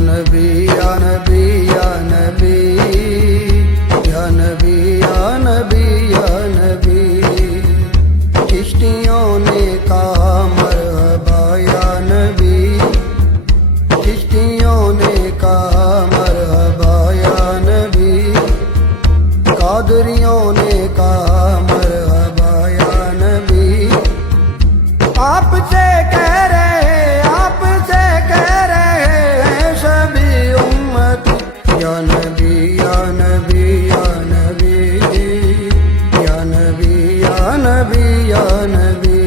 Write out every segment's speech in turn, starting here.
नबी या नबी या नबी या नबी या नबी या नबी। चिश्तियों ने कहा मरहबा या नबी, चिश्तियों ने कहा मरहबा या नबी, कादरियों ने कहा मरहबा या नबी। आपसे कह रहे हैं सभी उम्मत या नबी या नबी या नबी या नबी या नबी या नबी।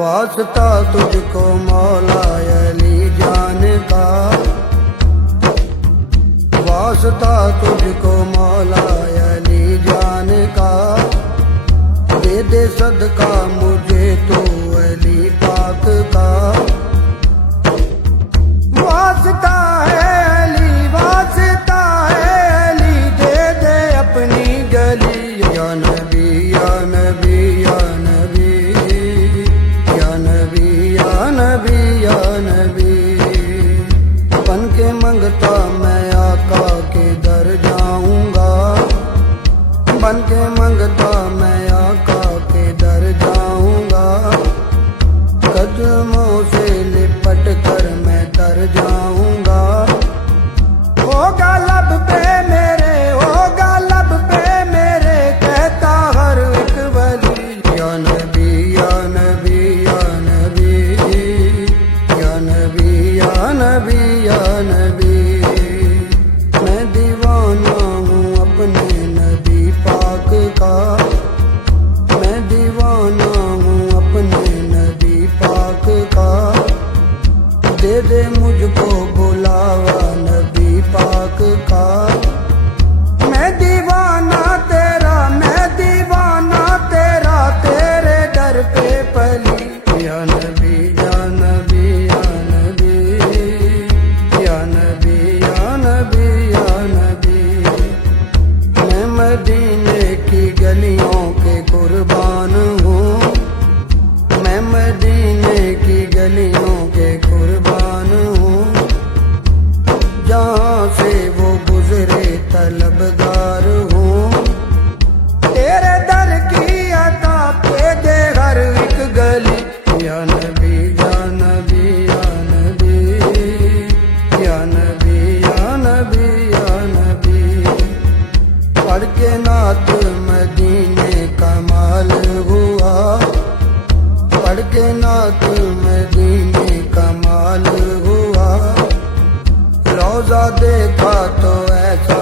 वास्ता तुझको मौला अली जान का, वास्ता तुझको मौला अली जान का, दे दे सदका मुझे तो अली पाक का। वास्ता है अली, वास्ता है अली, दे दे अपनी गली या नबी या नबी या नबी या नबी या नबी या नबी। बन के मंगता मैं आका के दर जाऊंगा, बन के मंगता मैं आका के दर जाऊंगा। कदमों से लिपट कर मैं तर जाऊंगा। होगा लब पे मेरे, होगा लब पे मेरे, कहता हर एक वली या नबी या नबी या नबी या नबी या नबी या नबी। मैं दीवाना हूँ अपने नबी पाक का, मैं दीवाना हूँ अपने नबी पाक का। दे दे मुझको बुलावा नबी पाक का। मैं दीवाना तेरा, मैं दीवाना तेरा, तेरे दर पे पली या नबी या नबी या नबी या नबी या नबी या नबी। मैं मदीने की गलियों के कुर्बान हूँ, मैं मदीने की गलियों के कुर्बान हूँ। जहाँ से वो गुजरे तलबगार हूँ। तेरे दर की अता पे दे हर एक गली या नबी या नबी या नबी या नबी या नबी या नबी। पढ़ के नात मदीने कमाल हुआ, पढ़ के नात मदीने कमाल हुआ। रोजा देखा तो ऐसा